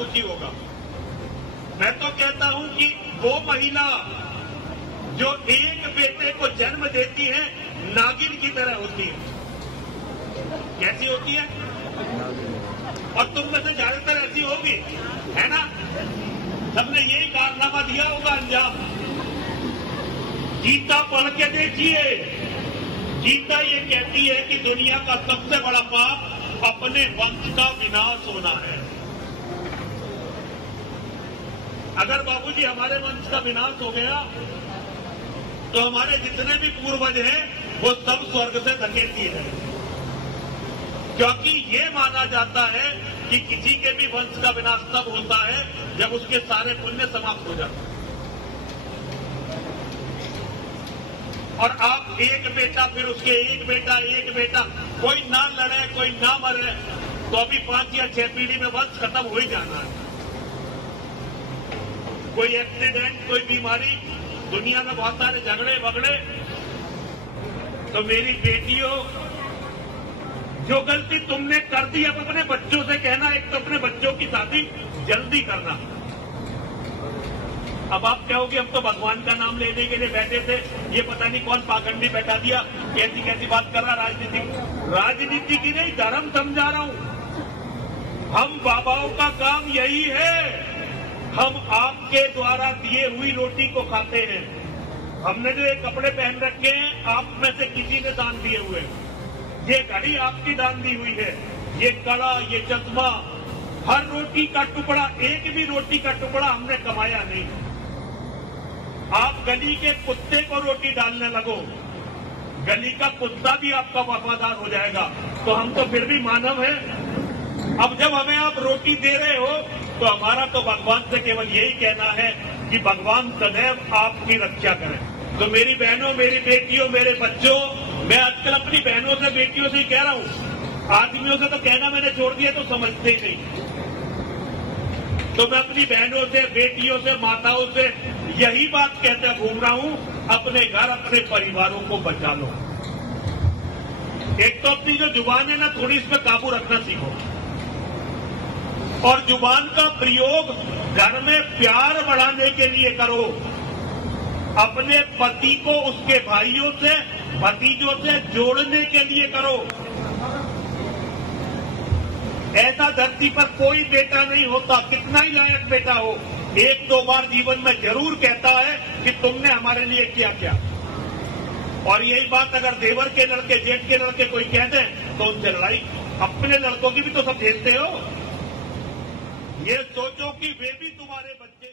दुखी होगा। मैं तो कहता हूं कि वो महिला जो एक बेटे को जन्म देती है नागिन की तरह होती है। कैसी होती है? और तुम में से ज्यादातर ऐसी होगी, है ना? सबने यही कारनामा दिया होगा अंजाम। गीता पढ़ के देखिए। गीता ये कहती है कि दुनिया का सबसे बड़ा पाप अपने वंश का विनाश होना है। अगर बाबूजी हमारे वंश का विनाश हो गया तो हमारे जितने भी पूर्वज हैं वो सब स्वर्ग से धकेलती है, क्योंकि ये माना जाता है कि किसी के भी वंश का विनाश तब होता है जब उसके सारे पुण्य समाप्त हो जाते हैं। और आप एक बेटा, फिर उसके एक बेटा, कोई ना लड़े, कोई ना मरे, तो अभी 5 या 6 पीढ़ी में वंश खत्म हो ही जाना है। कोई एक्सीडेंट, कोई बीमारी, दुनिया में बहुत सारे झगड़े बगड़े। तो मेरी बेटियों, जो गलती तुमने कर दी अब अपने बच्चों से कहना, एक तो अपने बच्चों की शादी जल्दी करना। अब आप कहोगे हम तो भगवान का नाम लेने के लिए बैठे थे, ये पता नहीं कौन पाखंडी बैठा दिया, कैसी कैसी बात कर रहा। राजनीति की नहीं, धर्म समझा रहा हूं। हम बाबाओं का काम यही है, हम आपके द्वारा दिए हुई रोटी को खाते हैं। हमने जो ये कपड़े पहन रखे हैं आप में से किसी ने दान दिए हुए, ये घड़ी आपकी दान दी हुई है, ये कड़ा, ये चश्मा, हर रोटी का टुकड़ा, एक भी रोटी का टुकड़ा हमने कमाया नहीं। आप गली के कुत्ते को रोटी डालने लगो, गली का कुत्ता भी आपका वफादार हो जाएगा। तो हम तो फिर भी मानव हैं। अब जब हमें आप रोटी दे रहे हो तो हमारा तो भगवान से केवल यही कहना है कि भगवान सदैव आपकी रक्षा करें। तो मेरी बहनों, मेरी बेटियों, मेरे बच्चों, मैं आजकल अपनी बहनों से, बेटियों से ही कह रहा हूं। आदमियों से तो कहना मैंने छोड़ दिया, तो समझते ही नहीं। तो मैं अपनी बहनों से, बेटियों से, माताओं से यही बात कहते घूम रहा हूं, अपने घर, अपने परिवारों को बचा लो। एक तो अपनी जो जुबान है ना, थोड़ी इस पर काबू रखना सीखो। और जुबान का प्रयोग घर में प्यार बढ़ाने के लिए करो। अपने पति को उसके भाइयों से, भतीजों से जोड़ने के लिए करो। ऐसा धरती पर कोई बेटा नहीं होता, कितना ही लायक बेटा हो, 1-2 बार जीवन में जरूर कहता है कि तुमने हमारे लिए किया क्या। और यही बात अगर देवर के लड़के, जेठ के लड़के कोई कह दें तो उनसे लड़ाई। अपने लड़कों की भी तो सब झेलते हो। ये सोचो कि वे भी तुम्हारे बच्चे